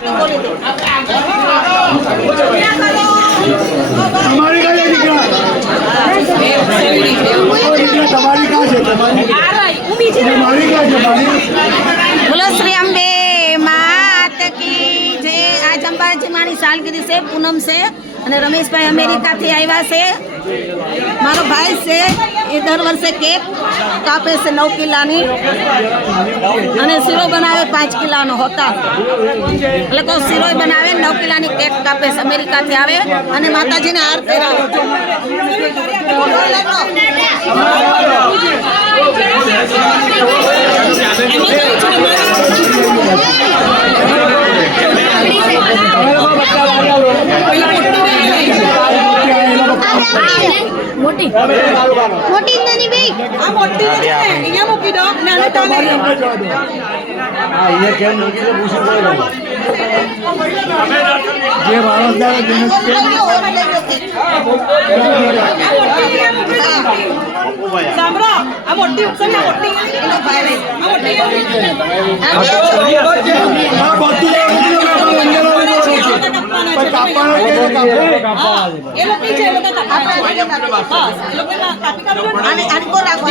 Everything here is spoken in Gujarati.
તમારી કાંઈ દીકરા તમારી કાં છે તમારી કાં છે બોલો શ્રી અંબે માત કી જય। આજ અંબાજી માની સાલગીરી છે, પૂનમ છે અને રમેશભાઈ અમેરિકાથી આવ્યા છે। મારો ભાઈ છે એ દર વર્ષે કેક કાપે છે 9 કિલાની અને શીરો બનાવે 5 કિલાનો હોતા એટલે કહું શીરો બનાવે 9 કિલાની કેક કાપે છે, અમેરિકાથી આવે અને માતાજીને હાર પહેરાવે। મોટી મોટી નાની ભાઈ આ મોટી છે ને અહીંયા મૂકી દો નાની તાને હા એ કેમ નથી પૂછું પડે જે વાળસદાર દિનેશ કે સાંભળો આ મોટી ઉકસન ને મોટી એનો ભાઈ આ મોટી આ બધું કાપવાનો કે કાપવાનો એ લોકો છે એ લોકો કાપી કાપી કાઢો અને આને કો રાખો